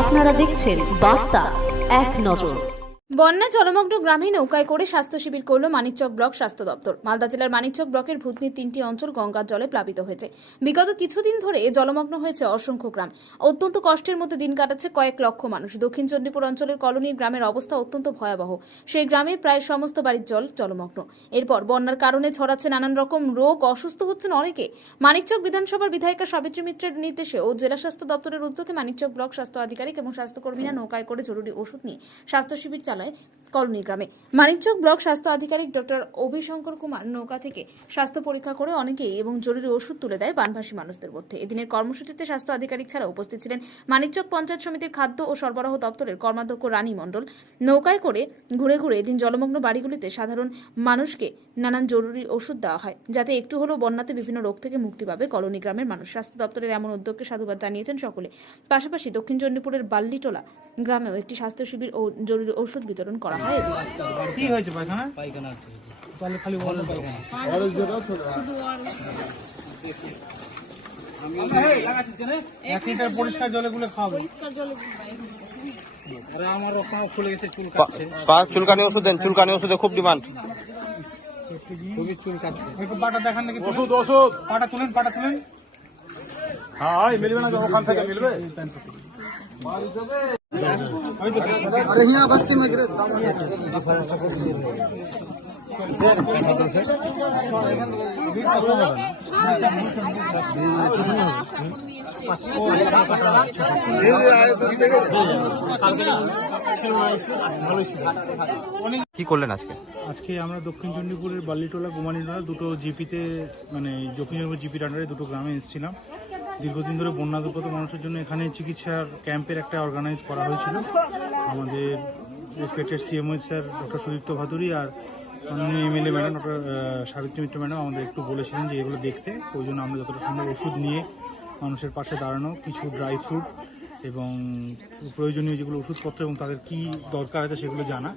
আপনারা দেখছেন বার্তা এক নজর। বন্যা জলমগ্ন গ্রামে নৌকায় করে স্বাস্থ্য শিবির করল মানিকচক ব্লক স্বাস্থ্য দপ্তর। মালদা জেলার মানিকচক ব্লকের ভূতনির 3টি অঞ্চল গঙ্গার জলে প্লাবিত হয়েছে। বিগত কিছুদিন ধরে জলমগ্ন হয়েছে অসংখ্য গ্রাম। অত্যন্ত কষ্টের মধ্যে দিন কাটাচ্ছে কয়েক লক্ষ মানুষ। দক্ষিণ চণ্ডীপুর অঞ্চলের কলোনির গ্রামের অবস্থা অত্যন্ত ভয়াবহ। সেই গ্রামে প্রায় সমস্ত বাড়ির জলমগ্ন। এরপর বন্যার কারণে ছড়াচ্ছে নানান রকম রোগ, অসুস্থ হচ্ছেন অনেকে। মানিকচক বিধানসভার বিধায়িকা সাবিত্রী মিত্রের নির্দেশে ও জেলা স্বাস্থ্য দপ্তরের উদ্যোগে মানিকচক ব্লক স্বাস্থ্য আধিকারিক এবং স্বাস্থ্যকর্মীরা নৌকায় করে জরুরি ওষুধ নিয়ে স্বাস্থ্য শিবির চালায় কলোনি গ্রামে। মানিকচক ব্লক স্বাস্থ্য আধিকারিক ডক্টর অভিশঙ্কর কুমার নৌকা থেকে স্বাস্থ্য পরীক্ষা করে অনেকেই এবং জরুরি ওষুধ তুলে দেয় বানভাসী মানুষদের মধ্যে। এদিনের কর্মসূচিতে স্বাস্থ্য আধিকারিক ছাড়া উপস্থিত ছিলেন মানিকচক পঞ্চায়েত সমিতির খাদ্য ও সরবরাহ দপ্তরের কর্মাধ্যক্ষ রানী মণ্ডল। নৌকায় করে ঘুরে ঘুরে এদিন জলমগ্ন বাড়িগুলিতে সাধারণ মানুষকে নানান জরুরি ওষুধ দেওয়া হয়, যাতে একটু হলেও বন্যাতে বিভিন্ন রোগ থেকে মুক্তি পাবে কলোনি গ্রামের মানুষ। স্বাস্থ্য দপ্তরের এমন উদ্যোগকে সাধুবাদ জানিয়েছেন সকলে। পাশাপাশি দক্ষিণ চণ্ডীপুরের বাল্লিটোলা গ্রামেও একটি স্বাস্থ্য শিবির ও জরুরি ওষুধ বিতরণ করা হয়। কি হয়েছে পায়খানা? পায়খানা আছে তাহলে খালি বল পায়খানা অরেঞ্জ যেটা শুধু আর আমি লাগাচ্ছিস কেন? 1 লিটার পরিষ্কার জলেগুলো খাও। পরিষ্কার জলে আরে আমার ওখানে খুলে গেছে, চুল কাটছে। চুলকানি ওষুধ দেন, চুলকানি ওষুধে খুব ডিমান্ড। খুবই চুল কাটছে। একটু পাটা দেখান নাকি? ওষুধ ওষুধ পাটা তুলেন, পাটা তুলেন। হ্যাঁ মিলবে না, ওখান থেকে মিলবে। अरे यहाँ बस्ती में गिरे কি করলেন আজকে? আজকে আমরা দক্ষিণ চণ্ডীপুরের বাল্লিটোলা গুমানিটোলা দুটো জিপিতে, মানে দক্ষিণ চণ্ডীপুর জিপির আন্ডারে দুটো গ্রামে এসেছিলাম। দীর্ঘদিন ধরে বন্যা দুর্গত মানুষের জন্য এখানে চিকিৎসার ক্যাম্পের একটা অর্গানাইজ করা হয়েছিল। আমাদের respected CMO sir doctor Sudipta Bhaduri আর মাননীয় MLA madam doctor Savitri Mitra madam আমাদের একটু বলেছিলেন যে এগুলো দেখতে। ওই জন্য আমরা যতটা সম্ভব ওষুধ নিয়ে মানুষের পাশে দাঁড়ানো, কিছু ড্রাই ফ্রুট এবং প্রয়োজনীয় যেগুলো ওষুধপত্র এবং তাদের কি দরকার আছে সেগুলো জানা।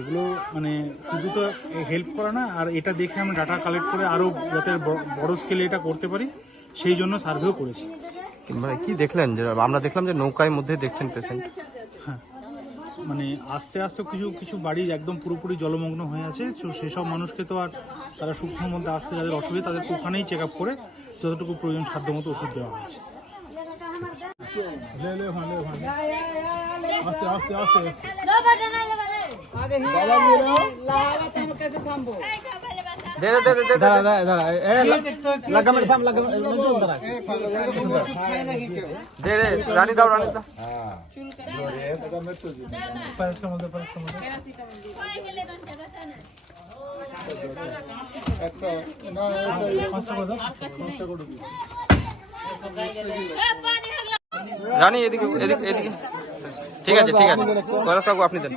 এগুলো মানে শুধু তো হেল্প করা না, আর এটা দেখে আমরা ডাটা কালেক্ট করে আরও যাতে বড় স্কেলে এটা করতে পারি সেই জন্য সার্ভেও করেছি। মানে কি দেখলেন? যে আমরা দেখলাম যে নৌকার মধ্যে দেখছেন পেশেন্ট। হ্যাঁ, মানে আস্তে আস্তে কিছু কিছু বাড়ি একদম পুরোপুরি জলমগ্ন হয়ে আছে। তো সেসব মানুষকে তো আর তারা সূক্ষ্ম মধ্যে আসতে যাদের অসুবিধা তাদেরকে ওখানেই চেক আপ করে যতটুকু প্রয়োজন সাধ্য মতো ওষুধ দেওয়া হয়েছে। আস্তে আস্তে আস্তে দে দে দে দে দাঁড়া দাঁড়া দাঁড়া লাগা মেরে থাম লাগা দে রে, রানী দাও, রানী দাও। প্যারাসিটামল দে, প্যারাসিটামল দে। একটা না রানী এদিকে এদিকে এদিকে। ঠিক আছে ঠিক আছে, কৈলাস কাকু আপনি দেন।